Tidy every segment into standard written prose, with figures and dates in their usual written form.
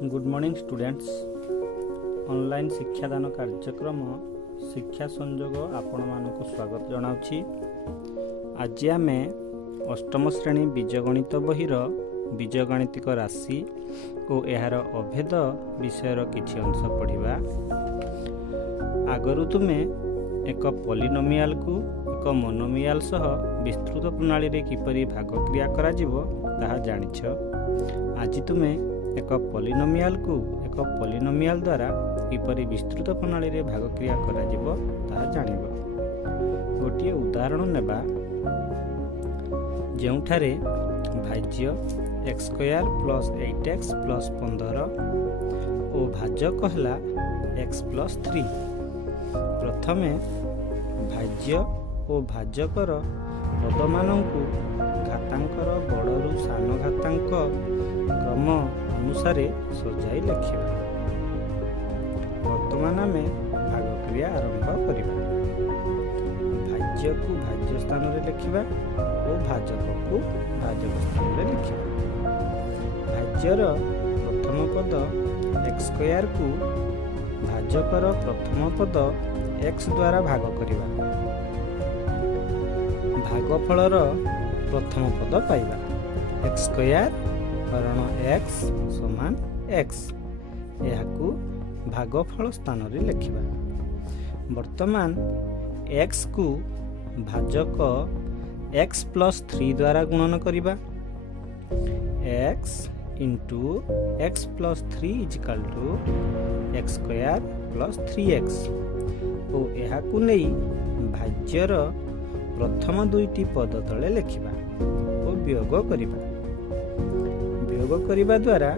Good morning students. Online शिक्षादान कार्यक्रम शिक्षा संजोग आपण मानक स्वागत जनाउछि। आज आम अष्टम श्रेणी बीजगणित बहिर बीजगणितिक राशि और यार अभेद विषयर किछि अंश पढ़िबा। आगरु तुमे एक पॉलिनोमियल को एक मोनोमियल सह विस्तृत प्रणाली रे किपरि भाग क्रिया करा जिवो ताहा जानिछ। आज तुमे एक पॉलिनोमियल को एक पॉलिनोमियल द्वारा किपरि विस्तृत प्रणाली रे भाग क्रिया करा जिवो ताहा जानिबो। गोटिए उदाहरण नेबा जेउठारे भाज्य x² + 8x + 15 और भाजक हला x + 3। प्रथमे भाज्य और भाजकर पदमानंकु घातांकर बड़रू सान घातांक क्रम अनुसार सजाई लिखिबा। वर्तमान आमे भाग क्रिया आरंभ करिबा। भाज्य को भाज्य स्थान रे लिखिबा और भाजक को भाजक स्थान रे लिखिबा। भाज्यर प्रथम पद x² को भाजकर प्रथम पद x द्वारा भाग करिबा। भागफलर प्रथम पद पाइबा x² हरण x समान x। यहाकू भागफल स्थान रे लिखिबा। वर्तमान x को भाजक x + 3 द्वारा गुणन करिबा। x * x + 3 = x² + 3x और यहाकू नै भाज्यर प्रथम दुईटी पद तले लिखिबा और वियोग करिबा। वियोग करिबा द्वारा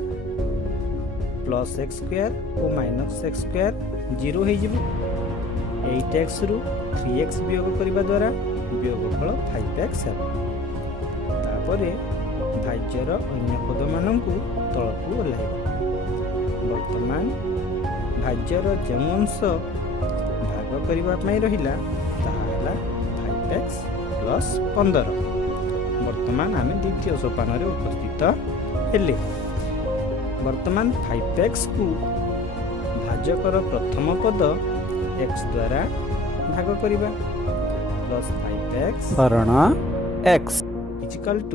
+x² और -x² 0 हो जिवो। 8x रु 3x वियोग करिबा द्वारा वियोगफल 5x हेबो। तापरे भाज्यर अन्य पद मानंकु तळकु ओल्हाइबा। वर्तमान भाज्यर जेउ अंश भाग करिबा पई रहिला ताहा हला 5x + 15। वर्तमान आमे द्वितीय सोपान रे उपस्थित हेले। वर्तमान 5x को भाजकर प्रथम पद x द्वारा भाग करिबा +5x हरण x +5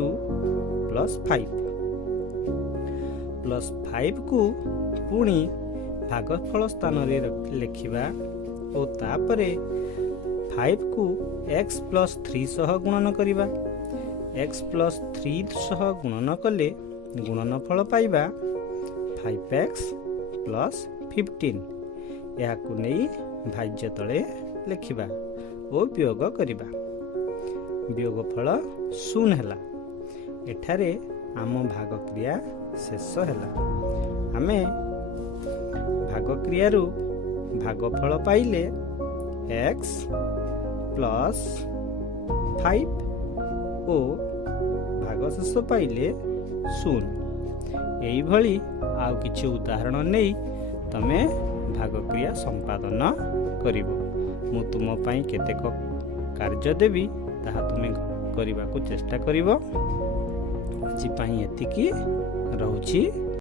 +5 को पुणी भागफल स्थान रे लिखिबा और तापरे 5 को x + 3 सह गुणन करिबा। x + 3 सह गुणन कले गुणनफल पाइबा 5x + 15। याकू नै भाज्य तले लिखिबा और वियोग करिबा। वियोगफल 0 हैला। एठारे आम भाग क्रिया शेष हैला। आमे भाग क्रिया रु भागफल पाइले x + 5 और भाग शेष पाइले 0। एई भली आउ किछि उदाहरण नै तमे भाग क्रिया संपादन करिवो। मु तुम पई केतेक कार्य देबी ताहा तुमे करिबा को चेष्टा करिवो। आज पई एतिकी रहउछि।